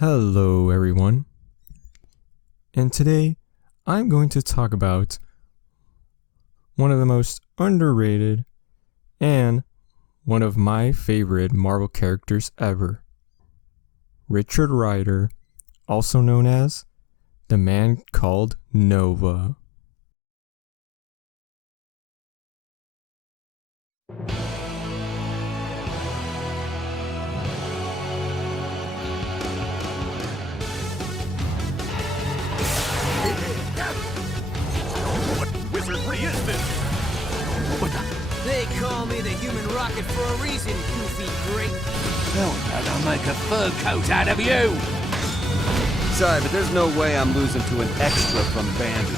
Hello everyone, and today I'm going to talk about one of the most underrated and one of my favorite Marvel characters ever, Richard Rider, also known as the man called Nova. What wizardry is this? What the? They call me the human rocket for a reason, goofy great. I'll make a fur coat out of you! Sorry, but there's no way I'm losing to an extra from Bambi.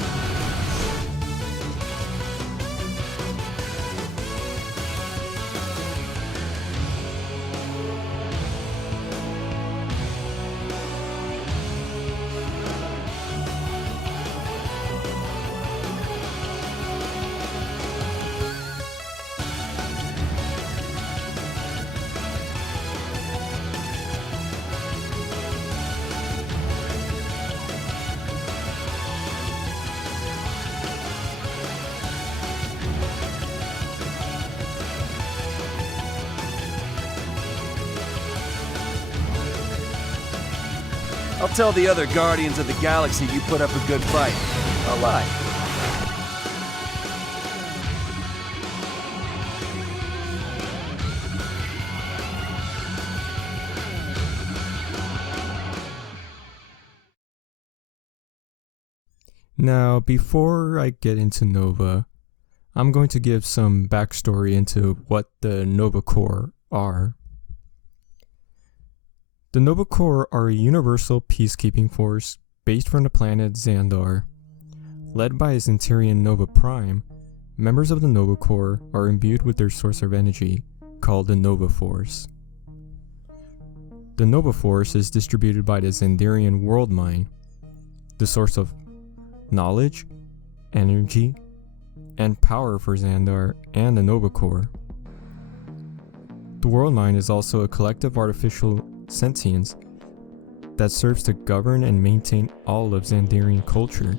I'll tell the other Guardians of the Galaxy you put up a good fight. I'll lie. Now, before I get into Nova, I'm going to give some backstory into what the Nova Corps are. The Nova Corps are a universal peacekeeping force based from the planet Xandar. Led by a Xantarian Nova Prime, members of the Nova Corps are imbued with their source of energy, called the Nova Force. The Nova Force is distributed by the Xandarian World Mine, the source of knowledge, energy, and power for Xandar and the Nova Corps. The World Mine is also a collective artificial sentience that serves to govern and maintain all of Xandarian culture,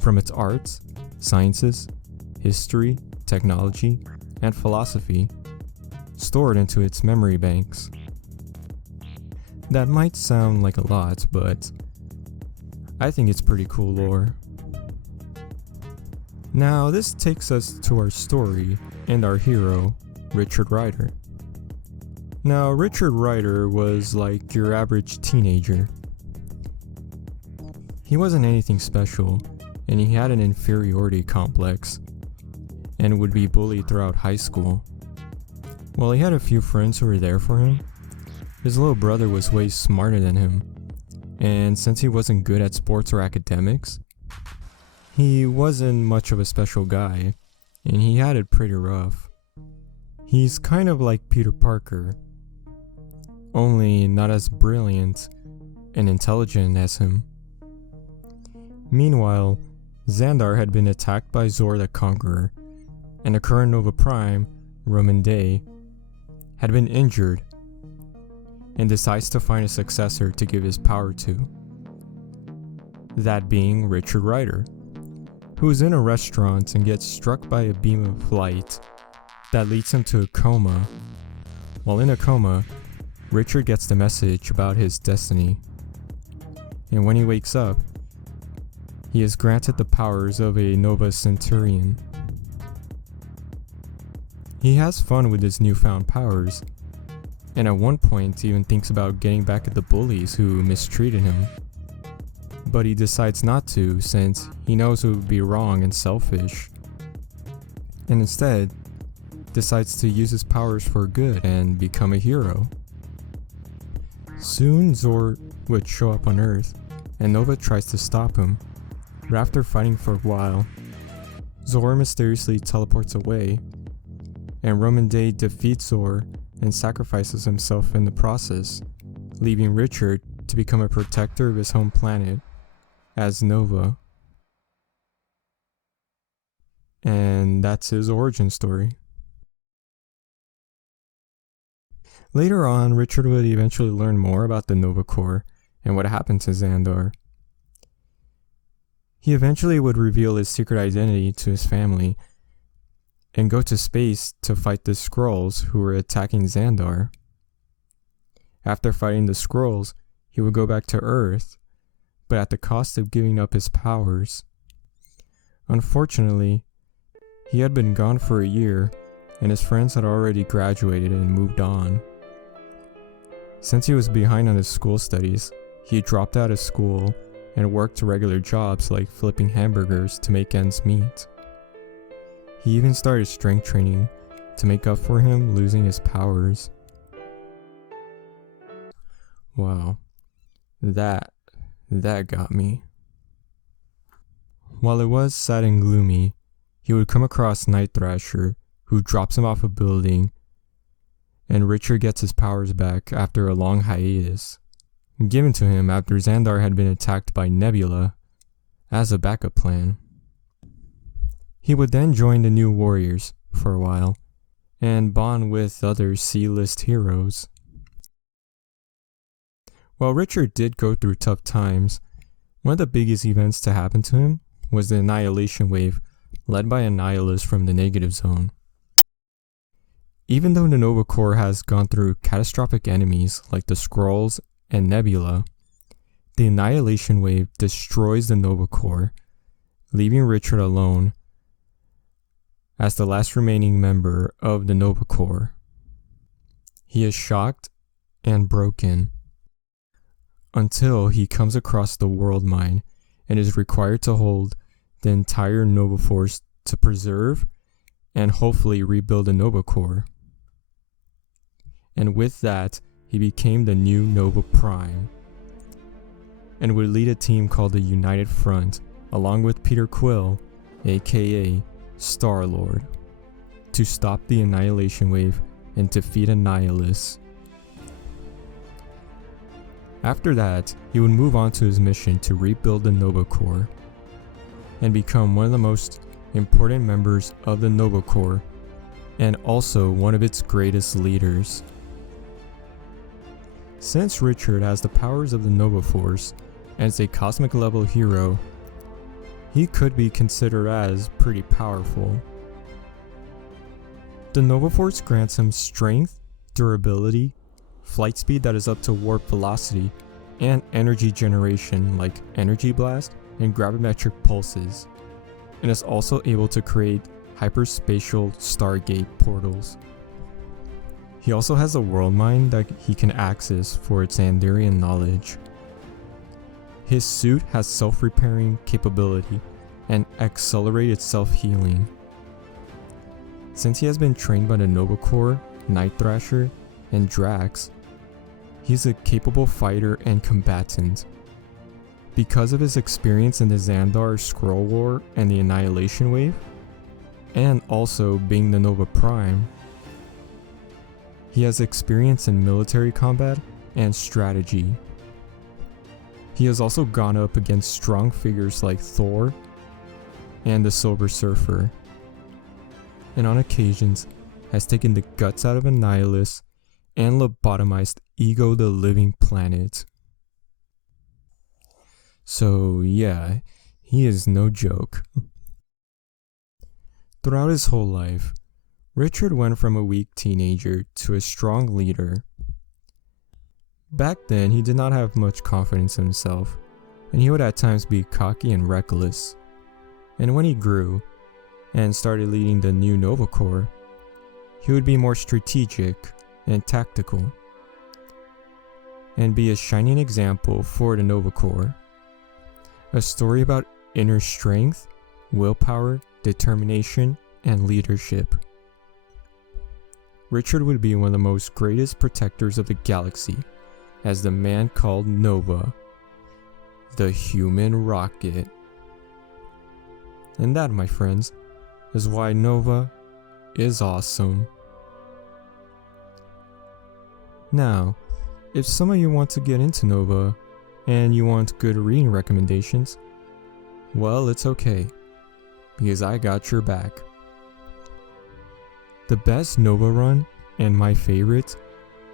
from its arts, sciences, history, technology, and philosophy, stored into its memory banks. That might sound like a lot, but I think it's pretty cool lore. Now, this takes us to our story and our hero, Richard Rider. Now, Richard Rider was like your average teenager. He wasn't anything special, and he had an inferiority complex, and would be bullied throughout high school. While he had a few friends who were there for him, his little brother was way smarter than him, and since he wasn't good at sports or academics, he wasn't much of a special guy, and he had it pretty rough. He's kind of like Peter Parker, only not as brilliant and intelligent as him. Meanwhile, Xandar had been attacked by Zor the Conqueror, and the current Nova Prime, Roman Day, had been injured, and decides to find a successor to give his power to. That being Richard Rider, who is in a restaurant and gets struck by a beam of light that leads him to a coma. While in a coma, Richard gets the message about his destiny, and when he wakes up, he is granted the powers of a Nova Centurion. He has fun with his newfound powers, and at one point even thinks about getting back at the bullies who mistreated him. But he decides not to, since he knows it would be wrong and selfish, and instead decides to use his powers for good and become a hero. Soon Zor would show up on Earth, and Nova tries to stop him, but after fighting for a while, Zor mysteriously teleports away, and Roman Day defeats Zor and sacrifices himself in the process, leaving Richard to become a protector of his home planet as Nova. And that's his origin story. Later on, Richard would eventually learn more about the Nova Corps and what happened to Xandar. He eventually would reveal his secret identity to his family and go to space to fight the Skrulls who were attacking Xandar. After fighting the Skrulls, he would go back to Earth, but at the cost of giving up his powers. Unfortunately, he had been gone for a year, and his friends had already graduated and moved on. Since he was behind on his school studies, he dropped out of school and worked regular jobs like flipping hamburgers to make ends meet. He even started strength training to make up for him losing his powers. Wow, that got me. While it was sad and gloomy, he would come across Night Thrasher, who drops him off a building, and Richard gets his powers back after a long hiatus, given to him after Xandar had been attacked by Nebula, as a backup plan. He would then join the New Warriors for a while, and bond with other C-list heroes. While Richard did go through tough times, one of the biggest events to happen to him was the Annihilation Wave, led by Annihilus from the Negative Zone. Even though the Nova Corps has gone through catastrophic enemies like the Skrulls and Nebula, the Annihilation Wave destroys the Nova Corps, leaving Richard alone as the last remaining member of the Nova Corps. He is shocked and broken until he comes across the World Mine and is required to hold the entire Nova Force to preserve and hopefully rebuild the Nova Corps. And with that, he became the new Nova Prime and would lead a team called the United Front along with Peter Quill, aka Star-Lord, to stop the Annihilation Wave and defeat Annihilus. After that, he would move on to his mission to rebuild the Nova Corps and become one of the most important members of the Nova Corps and also one of its greatest leaders. Since Richard has the powers of the Nova Force and is a cosmic level hero, he could be considered as pretty powerful. The Nova Force grants him strength, durability, flight speed that is up to warp velocity, and energy generation like energy blast and gravimetric pulses, and is also able to create hyperspatial Stargate portals. He also has a world mine that he can access for its Xandarian knowledge. His suit has self-repairing capability and accelerated self-healing. Since he has been trained by the Nova Corps, Night Thrasher, and Drax, he's a capable fighter and combatant. Because of his experience in the Xandar Skrull War and the Annihilation Wave, and also being the Nova Prime, he has experience in military combat and strategy. He has also gone up against strong figures like Thor and the Silver Surfer, and on occasions has taken the guts out of Annihilus and lobotomized Ego the Living Planet. So yeah, he is no joke. Throughout his whole life, Richard went from a weak teenager to a strong leader. Back then, he did not have much confidence in himself, and he would at times be cocky and reckless. And when he grew and started leading the new Nova Corps, he would be more strategic and tactical, and be a shining example for the Nova Corps. A story about inner strength, willpower, determination, and leadership. Richard would be one of the most greatest protectors of the galaxy as the man called Nova, the human rocket. And that, my friends, is why Nova is awesome. Now, if some of you want to get into Nova and you want good reading recommendations, well, it's okay, because I got your back. The best Nova run, and my favorite,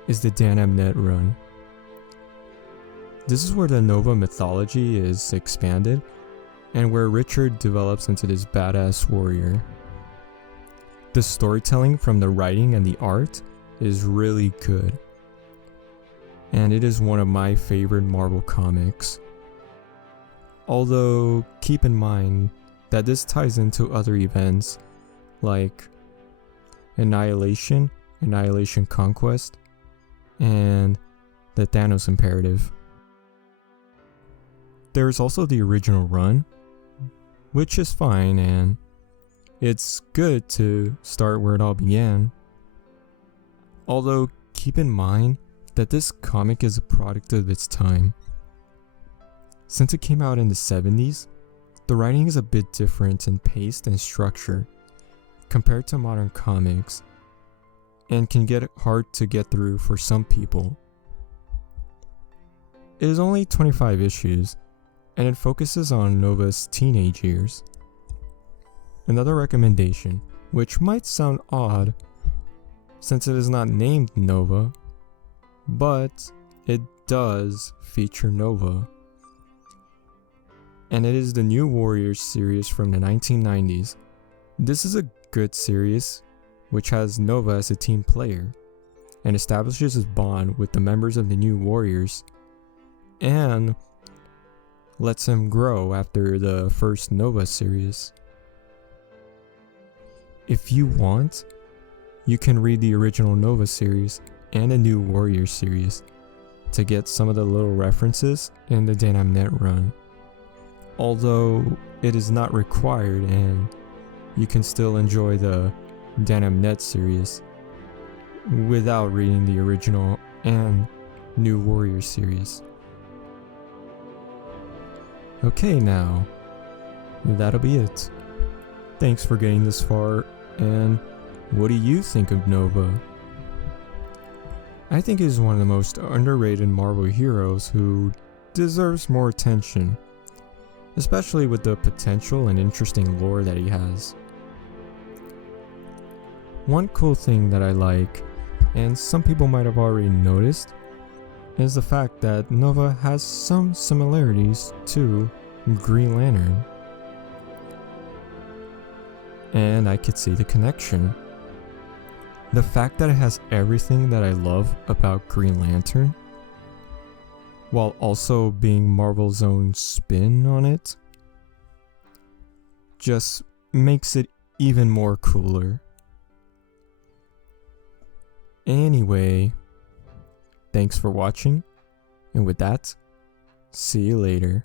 is the Dan Abnett run. This is where the Nova mythology is expanded, and where Richard develops into this badass warrior. The storytelling from the writing and the art is really good, and it is one of my favorite Marvel comics. Although, keep in mind that this ties into other events like Annihilation, Annihilation Conquest, and the Thanos Imperative. There's also the original run, which is fine, and it's good to start where it all began. Although, keep in mind that this comic is a product of its time. Since it came out in the 70s, the writing is a bit different in pace and structure compared to modern comics, and can get hard to get through for some people. It is only 25 issues, and it focuses on Nova's teenage years. Another recommendation, which might sound odd since it is not named Nova, but it does feature Nova. And it is the New Warriors series from the 1990s. This is a good series which has Nova as a team player and establishes his bond with the members of the New Warriors and lets him grow after the first Nova series. If you want, you can read the original Nova series and the New Warriors series to get some of the little references in the DynamNet run. Although it is not required, and you can still enjoy the DynamNet series without reading the original and New Warriors series. Okay, now, that'll be it. Thanks for getting this far, and what do you think of Nova? I think he's one of the most underrated Marvel heroes who deserves more attention, especially with the potential and interesting lore that he has. One cool thing that I like, and some people might have already noticed, is the fact that Nova has some similarities to Green Lantern. And I could see the connection. The fact that it has everything that I love about Green Lantern, while also being Marvel's own spin on it, just makes it even more cooler. Anyway, thanks for watching, and with that, see you later.